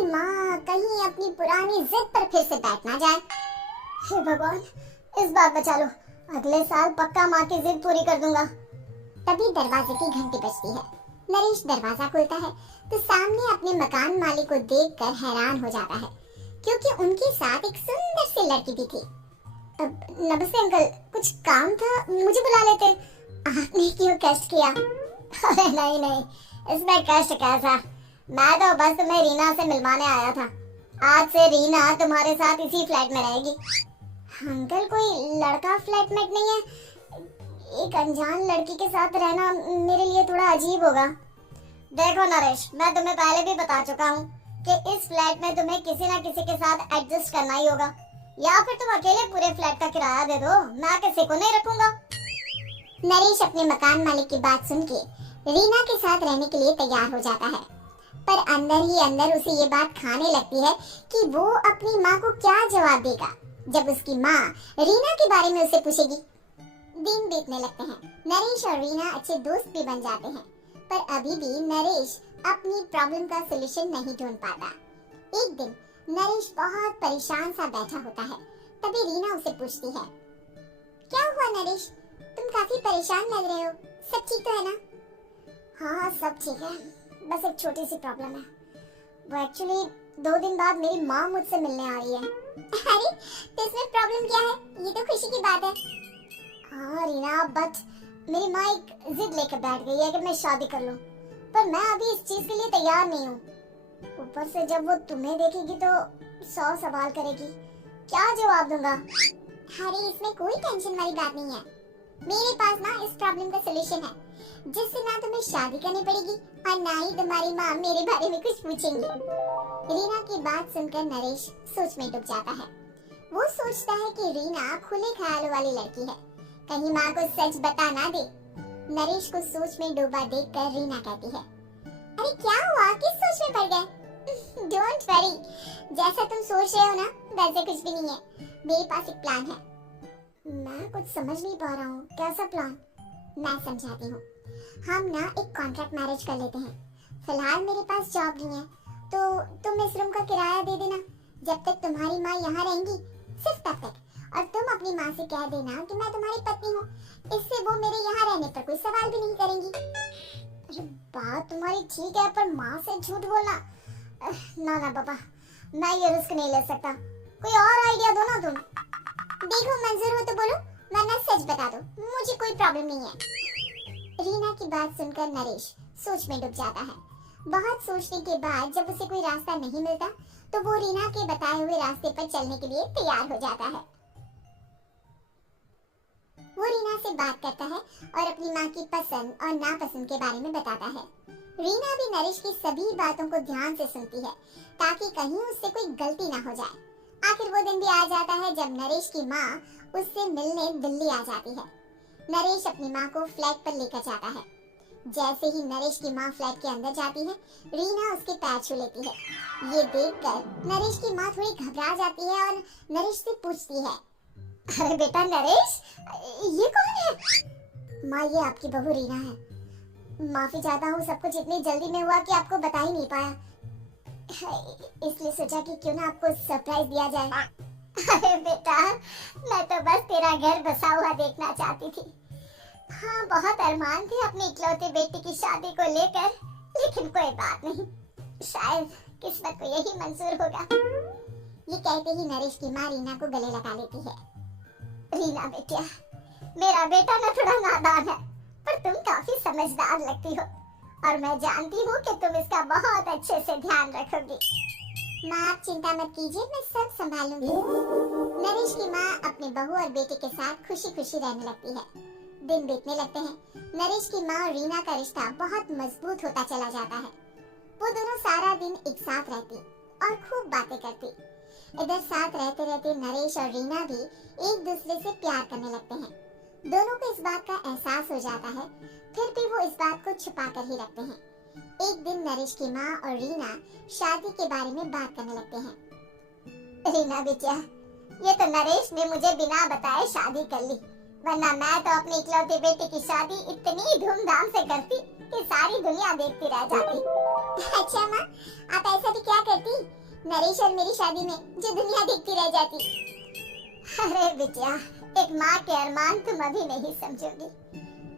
की माँ कहीं अपनी पुरानी जिद पर फिर से बैठ ना जाए। हे भगवान, इस बार बचा लो, अगले साल पक्का माँ की जिद पूरी कर दूंगा। तभी दरवाजे की घंटी बजती है। नरेश दरवाजा खोलता है तो सामने अपने मकान मालिक को देखकर हैरान हो जाता है, क्योंकि उनके साथ एक सुंदर सी लड़की भी थी। नमस्ते अंकल, कुछ काम था, मुझे बुला लेते। आपने क्यों कष्ट किया? अरे नहीं नहीं, इसमें कष्ट कैसा, मैं तो बस तुम्हें रीना से मिलवाने आया था। आज से रीना तुम्हारे साथ इसी फ्लैट में रहेगी। अंकल, कोई लड़का फ्लैटमेट नहीं है? एक अनजान लड़की के साथ रहना मेरे लिए थोड़ा अजीब होगा। देखो नरेश, मैं तुम्हें पहले भी बता चुका हूँ कि इस फ्लैट में तुम्हें किसी न किसी के साथ एडजस्ट करना ही होगा, या फिर तुम अकेले पूरे फ्लैट का किराया दे दो, मैं किसी को नहीं रखूंगा। नरेश अपने मकान मालिक की बात सुन के रीना के साथ रहने के लिए तैयार हो जाता है, पर अंदर ही अंदर उसे ये बात खाने लगती है कि वो अपनी माँ को क्या जवाब देगा जब उसकी माँ रीना के बारे में उसे पूछेगी। दिन बीतने लगते हैं। नरेश और रीना अच्छे दोस्त भी बन जाते हैं, पर अभी भी नरेश अपनी प्रॉब्लम का सलूशन नहीं ढूंढ पाता। एक दिन नरेश बहुत परेशान सा बैठा होता है, तभी रीना उसे पूछती है, क्या हुआ नरेश, तुम काफी परेशान लग रहे हो, सब ठीक तो है ना? हाँ सब ठीक है, बस एक छोटी सी प्रॉब्लम है। वो एक्चुअली 2 दिन बाद मेरी माँ मुझसे मिलने आ रही है। अरे तो इसमें प्रॉब्लम क्या है, ये तो खुशी की बात है। हाँ रीना, बट मेरी माँ एक जिद लेकर बैठ गई है कि मैं शादी कर लूं, पर मैं अभी इस चीज के लिए तैयार नहीं हूँ। ऊपर से जब वो तुम्हें देखेगी तो 100 सवाल करेगी, क्या जवाब दूंगा? अरे इसमें कोई टेंशन वाली बात नहीं है, मेरे पास ना इस प्रॉब्लम का सलूशन है, जिससे ना तुम्हें शादी करनी पड़ेगी और ना ही तुम्हारी माँ मेरे बारे में कुछ पूछेंगी। रीना की बात सुनकर नरेश सोच में डूब जाता है। वो सोचता है कि रीना खुले ख्यालों वाली लड़की है, कहीं माँ को सच बता ना दे। नरेश को सोच में डूबा देखकर रीना कहती है, अरे क्या हुआ, किस सोच में पड़ गए? डोंट वरी, जैसा तुम सोच रहे हो ना वैसे कुछ भी नहीं है, मेरे पास एक प्लान है। मैं कुछ समझ नहीं पा रहा हूँ, कैसा प्लान? मैं समझाती हूँ। हम ना एक कॉन्ट्रैक्ट मैरिज कर लेते हैं। फिलहाल मेरे पास जॉब नहीं है, तो तुम इस रूम का किराया दे देना जब तक तुम्हारी माँ यहाँ रहेंगी, सिर्फ तब तक। और तुम अपनी माँ से कह देना कि मैं तुम्हारी पत्नी हूँ, इससे वो मेरे यहाँ रहने पर कोई सवाल भी नहीं करेंगी। अरे बात तुम्हारी ठीक है, पर माँ से झूठ बोलना, ना ना पापा, मैं ये रिस्क नहीं ले सकता, कोई और आइडिया दो ना तुम। देखो मंजूर हो तो बोलो, वरना सच बता दो, मुझे कोई प्रॉब्लम नहीं है। रीना की बात सुनकर नरेश सोच में डूब जाता है। बहुत सोचने के बाद जब उसे कोई रास्ता नहीं मिलता तो वो रीना के बताए हुए रास्ते पर चलने के लिए तैयार हो जाता है। वो रीना से बात करता है और अपनी माँ की पसंद और नापसंद के बारे में बताता है। रीना भी नरेश की सभी बातों को ध्यान से सुनती है, ताकि कहीं उससे कोई गलती ना हो जाए। आखिर वो दिन भी आ जाता है जब नरेश की माँ उससे मिलने दिल्ली आ जाती है। नरेश अपनी माँ को फ्लैट पर लेकर जाता है। जैसे ही नरेश की माँ फ्लैट के अंदर जाती है, रीना उसके पैर छू लेती है। ये देखकर नरेश की माँ थोड़ी घबरा जाती है और नरेश से पूछती है, अरे बेटा नरेश, ये कौन है? माँ, ये आपकी बहू रीना है। माफी चाहता हूँ, सब कुछ इतनी जल्दी में हुआ कि आपको बता ही नहीं पाया, इसलिए सोचा कि क्यों ना आपको सरप्राइज दिया जाए। अरे बेटा, मैं तो बस तेरा घर बसा हुआ देखना चाहती थी। हाँ, बहुत अरमान थे अपने इकलौते बेटे की शादी को लेकर, लेकिन कोई बात नहीं, शायद किस्मत को यही मंजूर होगा। ये कहते ही नरेश की माँ रीना को गले लगा लेती है। रीना बेटिया, मेरा बेटा ना थोड़ा नादान है, पर तुम काफी समझदार लगती हो और मैं जानती हूँ कि तुम इसका बहुत अच्छे से ध्यान रखोगी। माँ, आप चिंता मत कीजिए, मैं सब संभालूंगी। नरेश की माँ अपने बहू और बेटे के साथ खुशी खुशी रहने लगती है। दिन बीतने लगते हैं। नरेश की माँ और रीना का रिश्ता बहुत मजबूत होता चला जाता है। वो दोनों सारा दिन एक साथ रहती और खूब बातें करती। इधर साथ रहते रहते नरेश और रीना भी एक दूसरे से प्यार करने लगते हैं। दोनों को इस बात का एहसास हो जाता है, फिर भी वो इस बात को छुपा कर ही रखते हैं। एक दिन नरेश की माँ और रीना शादी के बारे में बात करने लगते हैं। रीना बेटिया, ये तो नरेश ने मुझे बिना बताए शादी कर ली, वरना मैं तो अपने इकलौते बेटे की शादी इतनी धूमधाम से करती कि सारी दुनिया देखती रह जाती। अच्छा माँ, आप ऐसा भी क्या करती नरेश और मेरी शादी में जो दुनिया देखती रह जाती। अरे बिटिया, एक माँ के अरमान तुम अभी नहीं समझोगी।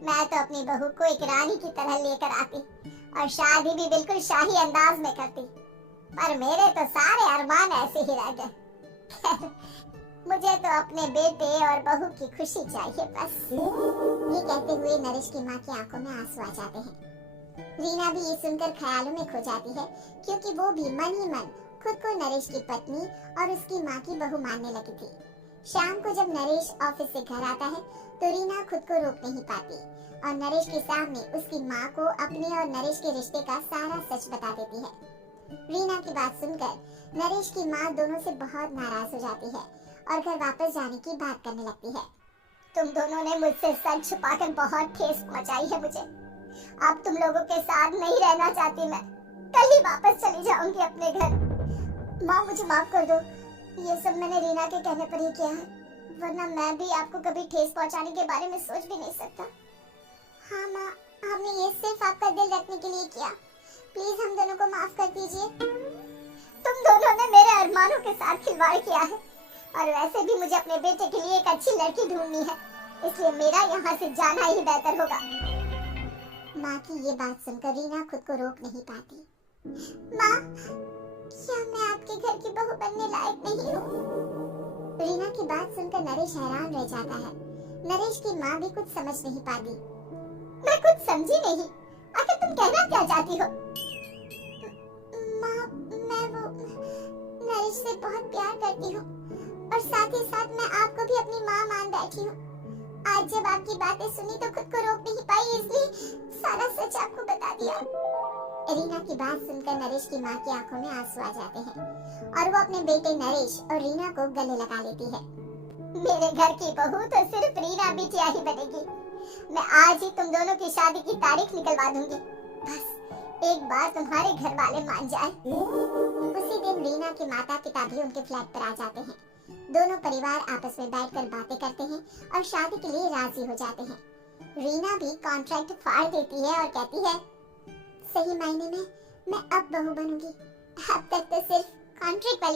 मैं तो अपनी बहू को एक रानी की तरह लेकर आती और शादी भी बिल्कुल शाही अंदाज में करती, पर मेरे तो सारे अरमान ऐसे ही रह गए। मुझे तो अपने बेटे और बहू की खुशी चाहिए बस। ये कहते हुए नरेश की माँ की आंखों में आंसू आ जाते हैं। रीना भी ये सुनकर ख्यालों में खो जाती है, क्योंकि वो भी मन ही मन खुद को नरेश की पत्नी और उसकी माँ की बहू मानने लगी थी। शाम को जब नरेश ऑफिस से घर आता है तो रीना खुद को रोक नहीं पाती और नरेश के सामने उसकी माँ को अपने और नरेश के रिश्ते का सारा सच बता देती है। रीना की बात सुनकर नरेश की माँ दोनों से बहुत नाराज हो जाती है और घर वापस जाने की बात करने लगती है। तुम दोनों ने मुझसे सच छुपाकर बहुत ठेस पहुंचाई है मुझे। अब तुम लोगों के साथ नहीं रहना चाहती मैं, कल ही वापस चली जाऊंगी अपने घर। माँ मुझे माफ कर दो, ये सब मैंने रीना के कहने पर ही किया है, वरना मैं भी आपको कभी ठेस पहुंचाने के बारे में सोच भी नहीं सकता। हाँ माँ, हमने ये सिर्फ आपका दिल रखने के लिए किया, प्लीज हम दोनों को माफ कर दीजिए। तुम दोनों ने मेरे अरमानों के साथ खिलवाड़ किया है और वैसे भी मुझे अपने बेटे के लिए एक अच्छी लड़की ढूंढनी है, इसलिए मेरा यहाँ से जाना ही बेहतर होगा। माँ की ये बात सुनकर रीना खुद को रोक नहीं पाती। माँ, क्या मैं आपके घर की बहू बनने लायक नहीं हूँ? रीना की बात सुनकर नरेश हैरान रह जाता है। नरेश की माँ भी कुछ समझ नहीं पाती। मैं कुछ समझी नहीं, आखिर तुम कहना क्या चाहती हो? माँ, मैं वो नरेश से बहुत प्यार करती हूँ और साथ ही साथ मैं आपको भी अपनी माँ मान बैठी हूँ। आज जब आपकी बातें सुनी तो खुद को रोक नहीं पाई, इसलिए सारा सच आपको बता दिया। रीना की बात सुनकर नरेश की माँ की आंखों में आंसू आ जाते हैं और वो अपने बेटे नरेश और रीना को गले लगा लेती है। मेरे घर की बहू तो सिर्फ रीना बिटिया ही बनेगी। मैं आज ही तुम दोनों की शादी की तारीख निकलवा दूंगी, बस एक बार तुम्हारे घर वाले मान जाए। उसी दिन रीना के माता पिता भी उनके फ्लैट पर आ जाते हैं। दोनों परिवार आपस में बैठकर बातें करते हैं और शादी के लिए राजी हो जाते हैं। रीना भी कॉन्ट्रैक्ट फाड़ देती है और कहती है, सही मायने में मैं अब बहू बनूंगी, अब तक तो सिर्फ कॉन्ट्रैक्ट वाली